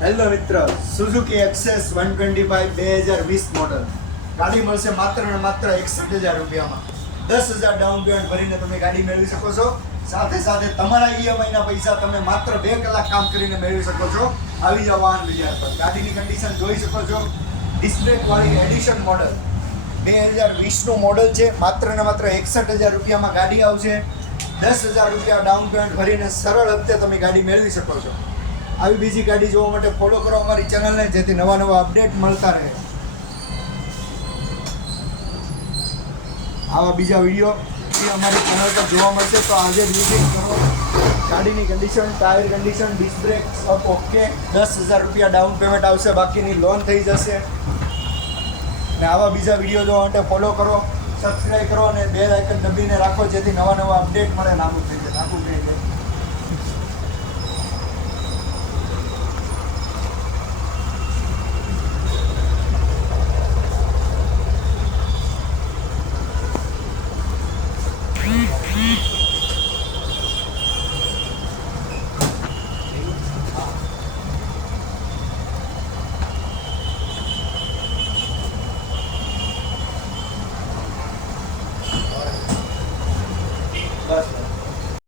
Hello મિત્ર, Suzuki access 125 2020 model ગાડી મળશે માત્ર ને માત્ર 61,000 રૂપિયામાં. 10,000 ડાઉન પેમેન્ટ ભરીને તમે ગાડી મેળવી શકો છો. સાથે સાથે તમારા ઈએમઆઈ ના પૈસા તમે માત્ર 2 કલાક કામ કરીને મેળવી શકો છો. આવી જાવ વાહન બજાર પર. ગાડીની કન્ડિશન જોઈ શકો છો. ડિસ્પ્લે વાળી એડિશન મોડલ 2020 નું મોડલ છે. માત્ર ને માત્ર 61,000 રૂપિયામાં ગાડી આવશે. 10,000 રૂપિયા ડાઉન પેમેન્ટ ભરીને સરળ હપ્તે તમે ગાડી મેળવી શકો છો. આવી બીજી ગાડી જોવા માટે ફોલો કરો અમારી ચેનલને, જેથી નવા અપડેટ મળતા રહે. આવા બીજા વિડીયો અમારી ચેનલ પર જોવા મળશે તો આજે જ વિઝિટ કરો. ગાડીની condition, tyre condition, disc brake સબ ઓકે. 10,000 રૂપિયા ડાઉન પેમેન્ટ આવશે, બાકીની લોન થઈ જશે. ને આવા બીજા વિડીયો જોવા માટે ફોલો કરો, સબસ્ક્રાઈબ કરો અને બેલ આઇકન દબાવીને રાખો, જેથી નવા અપડેટ મળે નાનું થઈ.